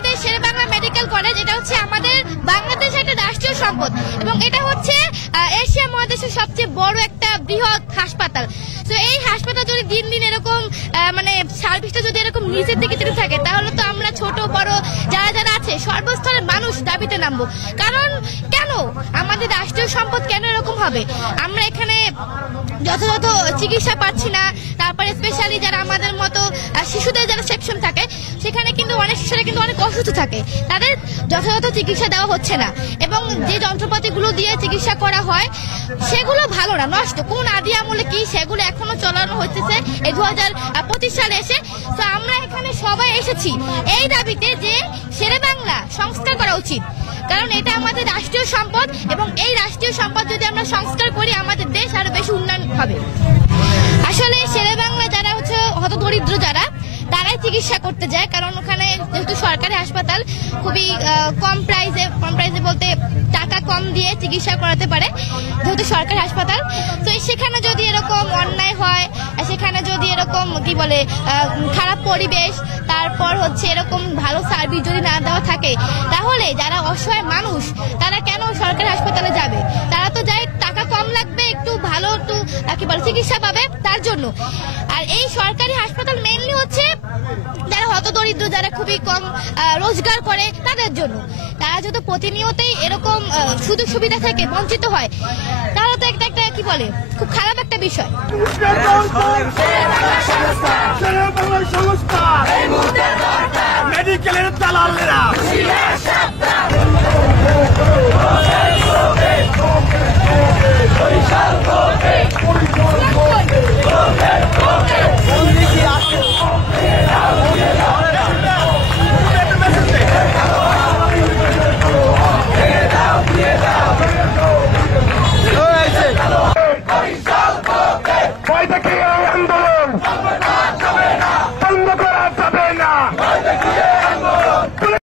আমাদের Sherebangla medical college, এটা হচ্ছে আমাদের বাংলাদেশের একটা রাষ্ট্রীয় সম্পদ এবং এটা হচ্ছে এশিয়া মহাদেশের সবচেয়ে বড় একটা বৃহৎ হাসপাতাল। তো এই হাসপাতাল যদি দিন দিন এরকম মানে সার্ভিসটা যদি এরকম নিচের দিকে যেতে থাকে, তাহলে তো আমরা ছোট বড় যারা যারা আছে সর্বস্তরের মানুষ দাবিতে নামবো। কারণ কেন আমাদের রাষ্ট্রীয় সম্পদ কেন এরকম হবে? আমরা এখানে যথাযথ চিকিৎসা পাচ্ছি না, তারপরে স্পেশালি যারা আমাদের মতো শিশুদের যারা সেকশন থাকে সেখানে কিন্তু অনেক শিশুরা কিন্তু অনেক অসুস্থ থাকে, তাদের যথাযথ চিকিৎসা দেওয়া হচ্ছে না এবং যে যন্ত্রপাতিগুলো দিয়ে চিকিৎসা করা হয় সেগুলো ভালো না, নষ্ট। কোন আদি আমলে কি সেগুলো এখনো চালানো হচ্ছে এই 2025 সালে এসে। তো আমরা এখানে সবাই এসেছি এই দাবিতে যে শেরেবাংলা সংস্কার করা উচিত, কারণ এটা আমাদের রাষ্ট্রীয় সম্পদ এবং এই রাষ্ট্রীয় সম্পদ যদি আমরা সংস্কার করি আমাদের দেশ আরো বেশি উন্নয়ন হবে। আসলে শেরেবাংলা যারা হচ্ছে হতদরিদ্র যারা, তারাই চিকিৎসা করতে যায়, কারণ ওখানে যেহেতু সরকারি হাসপাতাল খুবই কম প্রাইসে বলতে টাকা কম দিয়ে চিকিৎসা করাতে পারে যেহেতু সরকারি হাসপাতাল। তো সেখানে যদি এরকম অন্যায় হয়, সেখানে যদি এরকম কি বলে খারাপ পরিবেশ, তারপর হচ্ছে এরকম ভালো সার্ভিস যদি না দেওয়া থাকে, তাহলে যারা অসহায় মানুষ তারা কেন সরকারি হাসপাতালে যাবে? তারা তো যায় টাকা কম লাগবে, একটু ভালো একটু কি বলে চিকিৎসা পাবে তার জন্য। আর এই সরকারি হাসপাতাল মেইনলি হচ্ছে যারা হতদরিদ্র, যারা খুবই কম রোজগার করে তাদের জন্য। তারা যদি প্রতিনিয়তই এরকম সুযোগ সুবিধা থেকে বঞ্চিত হয় তাহলে তো একটা কি বলে খুব খারাপ একটা বিষয়। মেডিকেলের দালালেরা